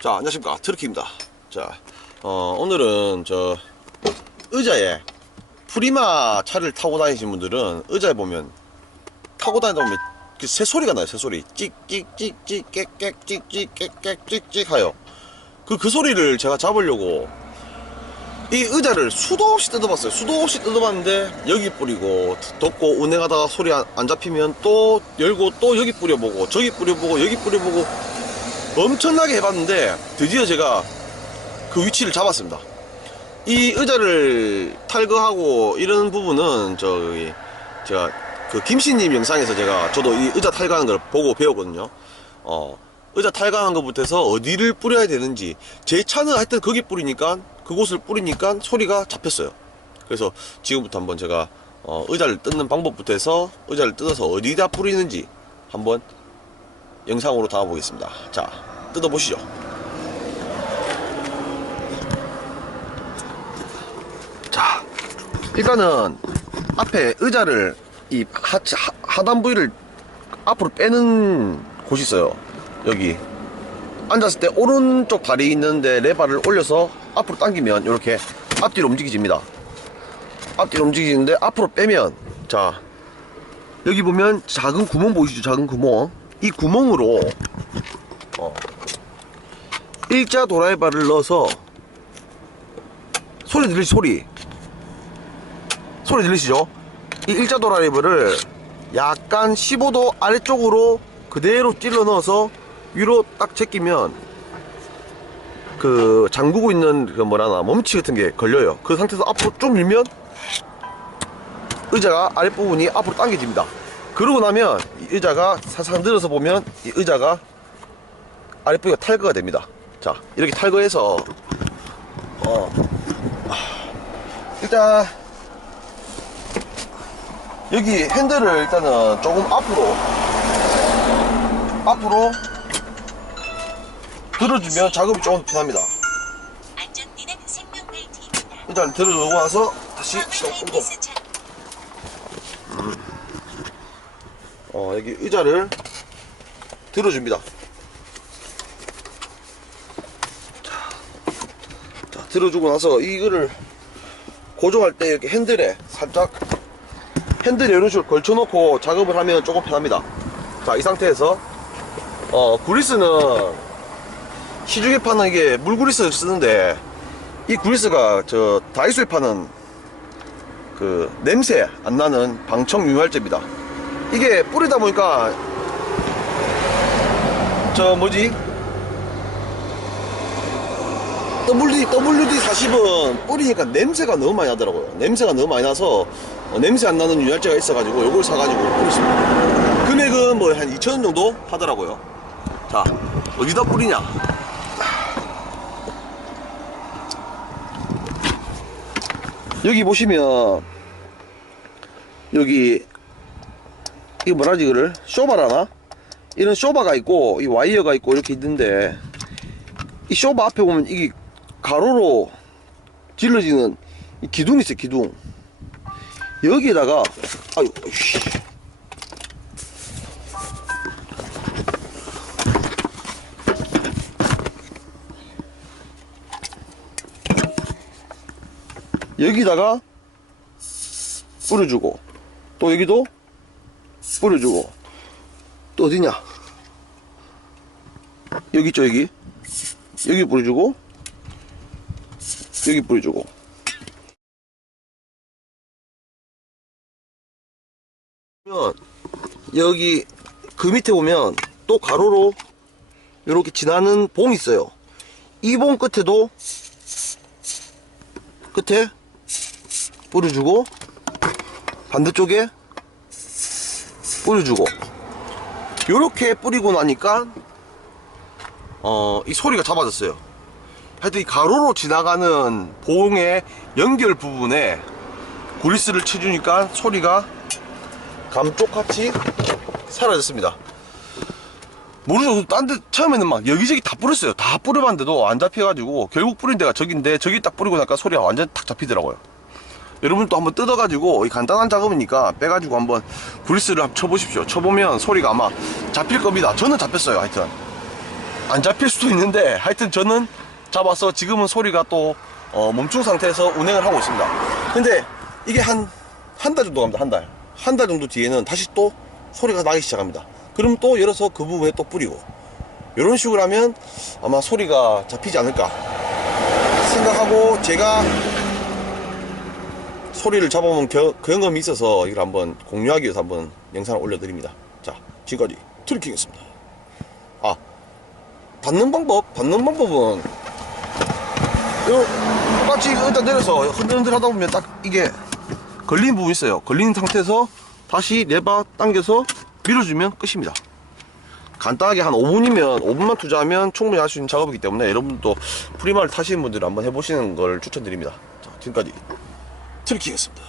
자, 안녕하십니까. 트르키입니다. 자, 어, 오늘은 저 의자에 프리마 차를 타고 다니신 분들은 의자에 보면 타고 다니다 보면 그 새소리가 나요, 새소리. 찍찍찍찍, 깨깨, 찍찍, 깨깨, 찍찍 하요. 그, 그 소리를 제가 잡으려고 이 의자를 수도 없이 뜯어봤어요. 수도 없이 뜯어봤는데 여기 뿌리고 덮고 운행하다가 소리 안, 안 잡히면 또 열고 또 여기 뿌려보고 저기 뿌려보고 여기 뿌려보고 엄청나게 해봤는데 드디어 제가 그 위치를 잡았습니다. 이 의자를 탈거하고 이런 부분은 저기 제가 그 김씨님 영상에서 제가 저도 이 의자 탈거하는 걸 보고 배웠거든요. 어 의자 탈거하는 것부터 해서 어디를 뿌려야 되는지 제 차는 하여튼 거기 뿌리니까 그곳을 뿌리니까 소리가 잡혔어요. 그래서 지금부터 한번 제가 어, 의자를 뜯는 방법부터 해서 의자를 뜯어서 어디다 뿌리는지 한번 영상으로 담아보겠습니다. 자, 뜯어보시죠. 자, 일단은 앞에 의자를 이 하, 하, 하단 부위를 앞으로 빼는 곳이 있어요. 여기. 앉았을 때 오른쪽 다리 있는데 레바를 올려서 앞으로 당기면 이렇게 앞뒤로 움직이집니다. 앞뒤로 움직이는데 앞으로 빼면 자 여기 보면 작은 구멍 보이시죠? 작은 구멍. 이 구멍으로 어, 일자 도라이바를 넣어서 소리 들리시 소리 소리 들리시죠? 이 일자 도라이바를 약간 15도 아래쪽으로 그대로 찔러 넣어서 위로 딱 제끼면 그 잠그고 있는 그 뭐라나 멈치 같은 게 걸려요. 그 상태에서 앞으로 쭉 밀면 의자가 아랫부분이 앞으로 당겨집니다. 그러고 나면 이 의자가 사상 들어서 보면 이 의자가 아랫부위가 탈거가 됩니다. 자, 이렇게 탈거해서 어 일단 여기 핸들을 일단은 조금 앞으로 앞으로 들어주면 작업이 조금 편합니다. 일단 들어주고 나서 다시 시동 끄고 어, 여기 의자를 들어줍니다. 자, 자, 들어주고 나서 이거를 고정할 때 이렇게 핸들에 살짝 핸들에 이런 식으로 걸쳐놓고 작업을 하면 조금 편합니다. 자, 이 상태에서 어, 구리스는 시중에 파는 이게 물구리스를 쓰는데 이 구리스가 저 다이소에 파는 그 냄새 안 나는 방청 유활제입니다. 이게 뿌리다 보니까 저 뭐지 WD, WD 40은 뿌리니까 냄새가 너무 많이 나더라고요. 냄새가 너무 많이 나서 어, 냄새 안 나는 유활제가 있어가지고 요걸 사가지고 뿌렸습니다. 금액은 뭐 한 2,000원 정도 하더라고요. 자, 어디다 뿌리냐? 여기 보시면 여기 이거 뭐라지 이거를? 쇼바라나? 이런 쇼바가 있고 이 와이어가 있고 이렇게 있는데 이 쇼바 앞에 보면 이게 가로로 질러지는 이 기둥이 있어요 기둥. 여기에다가 아유 여기다가 뿌려주고 또 여기도 뿌려주고. 또 어디냐? 여기 있죠 여기. 여기 뿌려주고 여기 뿌려주고. 여기 그 밑에 보면 또 가로로 이렇게 지나는 봉이 있어요. 이 봉 끝에도 끝에 뿌려주고 반대쪽에 뿌려주고. 요렇게 뿌리고 나니까 어 이 소리가 잡아졌어요. 하여튼 이 가로로 지나가는 봉의 연결 부분에 구리스를 쳐주니까 소리가 감쪽같이 사라졌습니다. 모르죠. 딴 데 처음에는 막 여기저기 다 뿌렸어요. 다 뿌려봤는데도 안 잡혀가지고 결국 뿌린 데가 저긴데 저기 딱 뿌리고 나니까 소리가 완전 탁 잡히더라고요 여러분도 한번 뜯어가지고 이 간단한 작업이니까 빼가지고 한번 브리스를 한번 쳐보십시오. 쳐보면 소리가 아마 잡힐 겁니다. 저는 잡혔어요. 하여튼 안 잡힐 수도 있는데 하여튼 저는 잡아서 지금은 소리가 또 어, 멈춘 상태에서 운행을 하고 있습니다. 근데 이게 한 한 달 정도 갑니다. 한 달. 한 달 정도 뒤에는 다시 또 소리가 나기 시작합니다. 그럼 또 열어서 그 부분에 또 뿌리고 이런 식으로 하면 아마 소리가 잡히지 않을까 생각하고 제가 소리를 잡아본 겨- 경험이 있어서 이걸 한번 공유하기 위해서 한번 영상을 올려드립니다. 자, 지금까지 트리킹이었습니다. 아, 받는 방법, 받는 방법은 요 똑같이 일단 내려서 흔들흔들 하다 보면 딱 이게 걸리는 부분이 있어요. 걸리는 상태에서 다시 레바 당겨서 밀어주면 끝입니다. 간단하게 한 5분이면 5분만 투자하면 충분히 할 수 있는 작업이기 때문에 여러분도 프리마를 타시는 분들 한번 해보시는 걸 추천드립니다. 자, 지금까지 트리킹이었습니다.